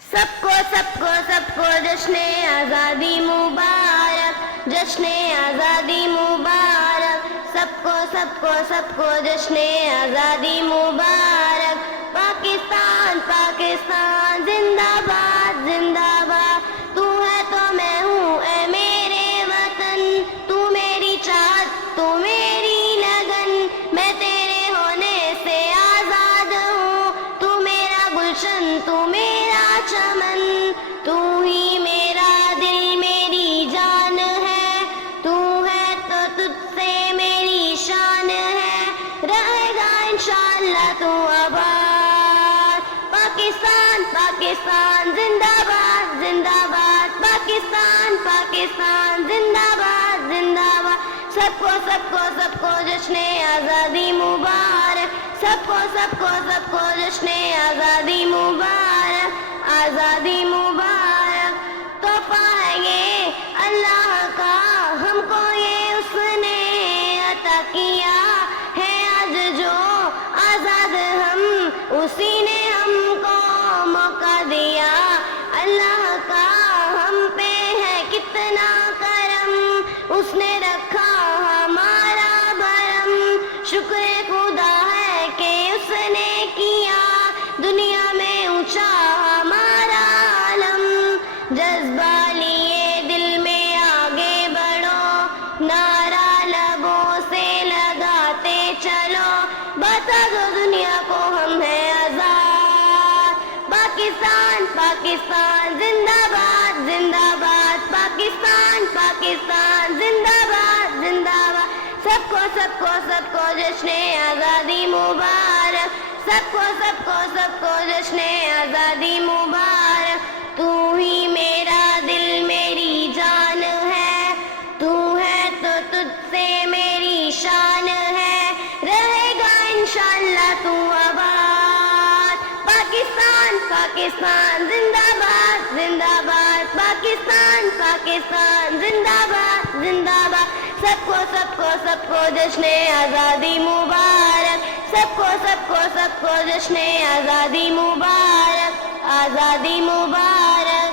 سب کو جشن آزادی مبارک، جشن آزادی مبارک، سب کو جشن آزادی مبارک۔ پاکستان پاکستان زندہ باد زندہ باد، تو ہے تو میں ہوں اے میرے وطن، تو میری چاہت تو میری لگن، میں تیرے ہونے سے آزاد ہوں، تو میرا گلشن تو میرا چمن، تو ہی میرا دل میری جان ہے، تو ہے تو تجھ سے میری شان ہے، رہے گا انشاءاللہ تو آباد۔ پاکستان پاکستان زندہ باد زندہ باد، پاکستان پاکستان زندہ باد زندہ باد۔ سب کو جشن آزادی مبارک، سب کو جشن آزادی مبارک، آزادی مبارک۔ تحفہ ہے یہ اللہ کا ہم کو، یہ اس نے عطا کیا ہے آج جو آزاد ہم، اسی نے ہم کو موقع دیا۔ اللہ کا ہم پہ ہے کتنا کرم، اس نے رکھا ہمارا بھرم، شکر خدا ہے کہ اس نے کیا دنیا میں اونچا ہمارا علم۔ جذبہ لیے دل میں آگے بڑھو، نعرہ لبوں سے لگاتے چلو، بتا دو دنیا کو ہم ہیں آزاد۔ پاکستان پاکستان زندہ باد زندہ باد، پاکستان پاکستان زندہ باد زندہ باد۔ سب کو جشن آزادی مبارک، سب کو جشن آزادی مبارک۔ تو ہی میرا دل میری جان ہے، تو ہے تو تجھ سے میری شان ہے، رہے گا انشاءاللہ تو آباد۔ پاکستان پاکستان زندہ باد زندہ باد، پاکستان پاکستان زندہ باد زندہ باد۔ سب کو جشن آزادی مبارک، سب کو جشن آزادی مبارک، آزادی مبارک۔